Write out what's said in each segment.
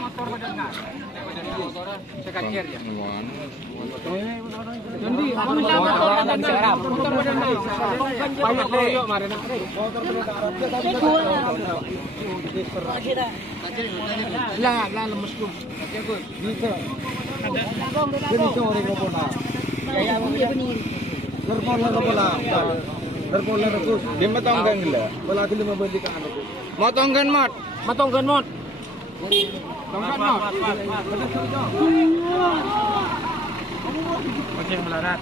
motor badan nggak? Sekacir ya. Nanti motor badan banyak loyo marina. Lah lemes tuh. Bisa. Jadi sore robola. Lerpon rebus. 5 tahun kan gila. Bola 5 beli kan aku. Motongkan mot. Tongkan mot. Macam melarat.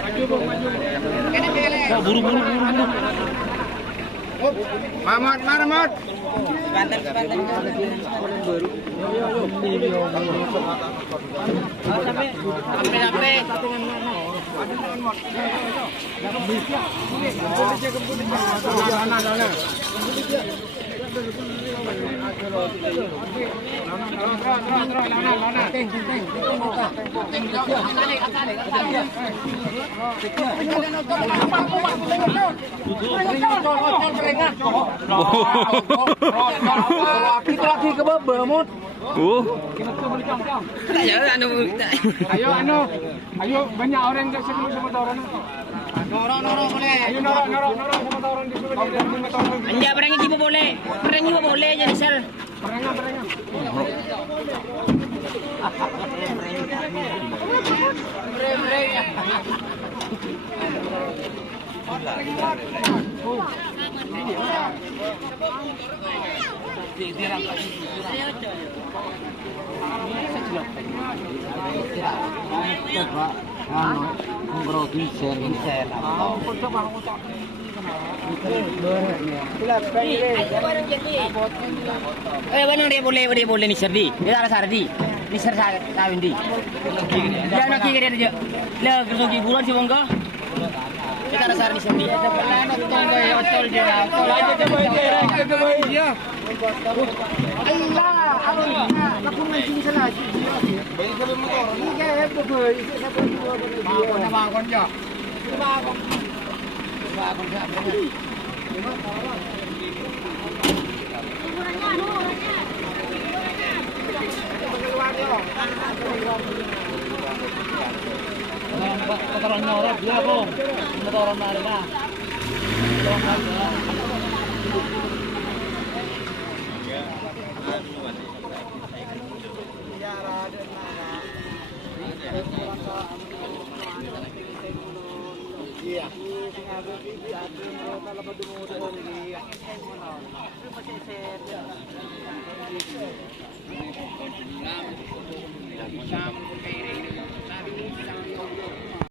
Maju. Buru-buru. Mamat, Mamat. Sebentar. Lagi ke bawah, Ayo banyak orang yang sebelum sama orang. Norok boleh. Ayo norok sama orang di sini. Enggak perang ibu boleh. Perang ibu boleh jadi sel. Perang. Boleh ni Serdi. Dia ada Sardi. Ni Sardi kawin di. Dia nak kira dia. Le kerja bulan si bangga. Kita ada Sardi Serdi. Aku mancing salah. Baik kalau motor. Ni ke betul. Bangun je. Bangun je. Motoran nyorot dia, Bung. Motoran marina. Iya. Iya.